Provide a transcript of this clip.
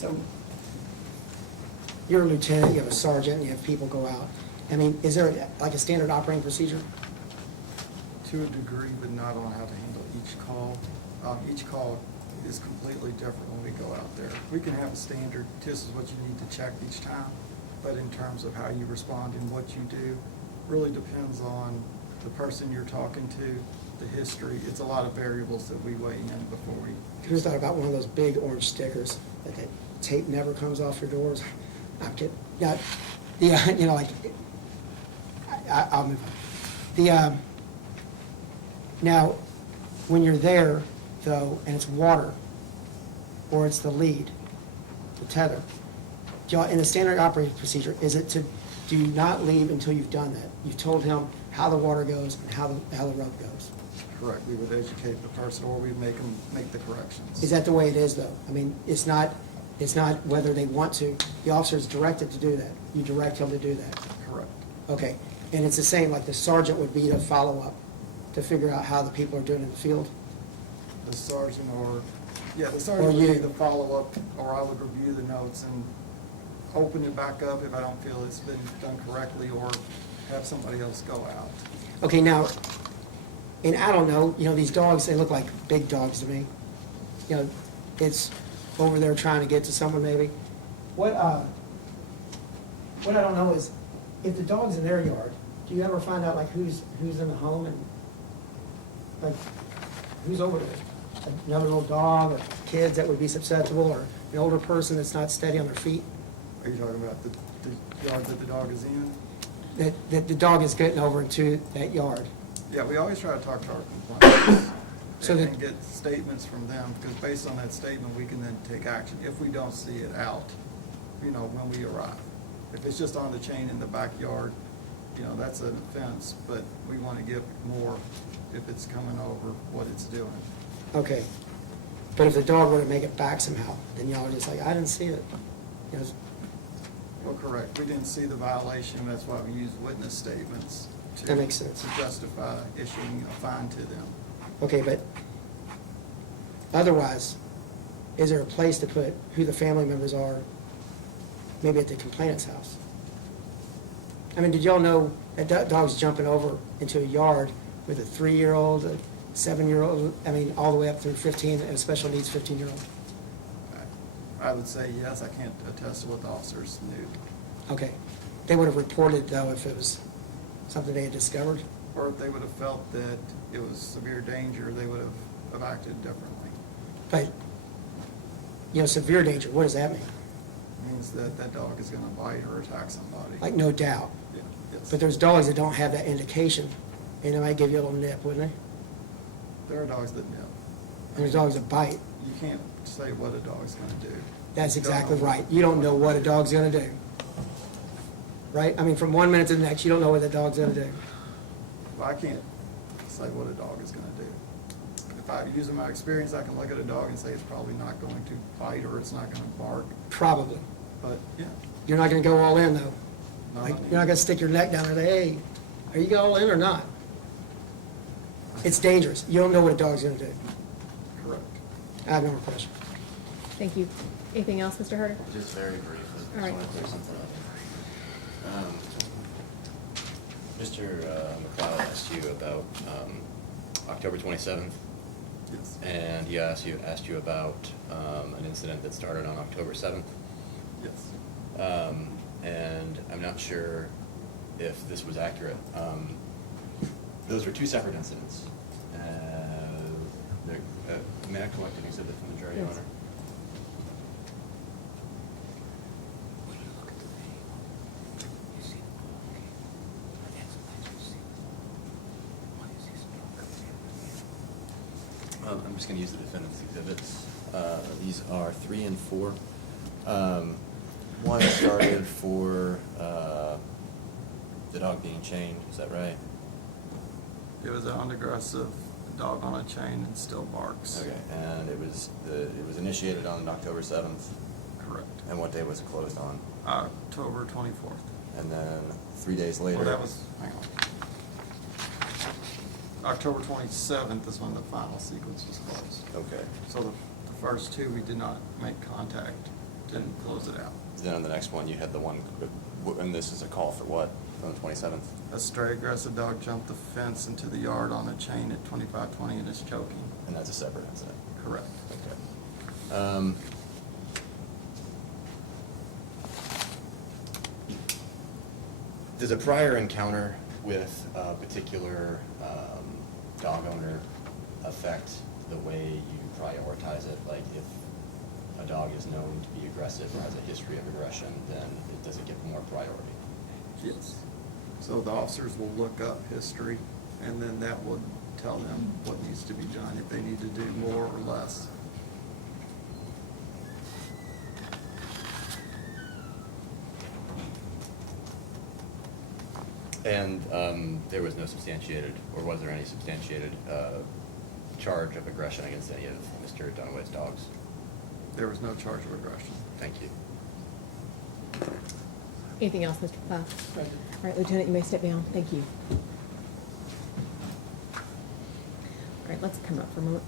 So you're a lieutenant, you have a sergeant, you have people go out. I mean, is there like a standard operating procedure? To a degree, but not on how to handle each call. Each call is completely different when we go out there. We can have a standard, this is what you need to check each time, but in terms of how you respond and what you do, really depends on the person you're talking to, the history. It's a lot of variables that we weigh in before we. Who's thought about one of those big orange stickers that the tape never comes off your doors? I'm kidding. Yeah, you know, like, I'll move on. Now, when you're there, though, and it's water, or it's the lead, the tether, in the standard operating procedure, is it to do not leave until you've done that? You've told him how the water goes and how the rope goes. Correct. We would educate the person, or we'd make them make the corrections. Is that the way it is, though? I mean, it's not whether they want to. The officer is directed to do that. You direct him to do that. Correct. Okay. And it's the same, like the sergeant would be to follow up, to figure out how the people are doing in the field? The sergeant the sergeant would be the follow-up, or I would review the notes and open it back up if I don't feel it's been done correctly, or have somebody else go out. Okay, now, and I don't know, you know, these dogs, they look like big dogs to me. You know, it's over there trying to get to someone maybe. What I don't know is, if the dog's in their yard, do you ever find out like who's in the home and like who's over there? Another little dog, or kids that would be susceptible, or an older person that's not steady on their feet? Are you talking about the yard that the dog is in? That the dog is getting over into that yard. Yeah, we always try to talk to our complainants So and that- get statements from them, because based on that statement, we can then take action if we don't see it out, you know, when we arrive. If it's just on the chain in the backyard, you know, that's an offense, but we want to give more if it's coming over what it's doing. Okay. But if the dog were to make it back somehow, then y'all are just like, I didn't see it. You know, Well, correct. We didn't see the violation. That's why we use witness statements to. That makes sense. To justify issuing a fine to them. okay, but otherwise, is there a place to put who the family members are, maybe at the complainant's house? I mean, did y'all know that dog's jumping over into a yard with a 3-year-old, a 7-year-old, I mean, all the way up through 15, and a special needs 15-year-old? I would say yes. I can't attest to what the officers knew. Okay. They would have reported, though, if it was something they had discovered? Or if they would have felt that it was severe danger, they would have acted differently. But, you know, severe danger, what does that mean? It means that that dog is going to bite or attack somebody. Like, no doubt. Yeah, yes. But there's dogs that don't have that indication, and they might give you a little nip, wouldn't they? There are dogs that nip. And there's dogs that bite. You can't say what a dog's going to do. That's You don't exactly know. right. You don't know what a dog's gonna do. Right? I mean, from one minute to the next, you don't know what the dog's gonna do. Well, I can't say what a dog is going to do. If I'm using my experience, I can look at a dog and say it's probably not going to bite or it's not going to bark. Probably. But, yeah. You're not gonna go all in, though. not Like, on you're not gonna stick your neck down and say, hey, are you going all in or not? It's dangerous. You don't know what a dog's gonna do. Correct. I have no more questions. Thank you. Anything else, Mr. Herder? Just very briefly. All right. Just want to clear something up. Mr. McLeod asked you about October 27th, Yes. and he asked you about an incident that started on October 7th. Yes. And I'm not sure if this was accurate. Those were two separate incidents. May I collect an exhibit from the jury, Your Yes. Honor? I'm just going to use the defendant's exhibits. These are 3 and 4. One started for the dog being chained. Is that right? It was an unaggressive dog on a chain and still barks. Okay. And it was initiated on October 7th. Correct. And what day was it closed on? October 24th. And then 3 days later. Well, that was, hang on. October 27th is when the final sequence was closed. Okay. So the first two, we did not make contact didn't close it out. Then on the next one, you had the one, and this is a call for what, on the 27th? A stray aggressive dog jumped the fence into the yard on a chain at 2520 and is choking. And that's a separate incident? Correct. Okay. Does a prior encounter with a particular dog owner affect the way you prioritize it? Like if a dog is known to be aggressive or has a history of aggression, then does it get more priority? Yes. So the officers will look up history, and then that will tell them what needs to be done, if they need to do more or less. And there was no substantiated, or was there any substantiated charge of aggression against any of Mr. Dunaway's dogs? There was no charge of aggression. Thank you. Anything else, Mr. McLeod? All right, Lieutenant, you may step down. Thank you. All right, let's come up for a moment.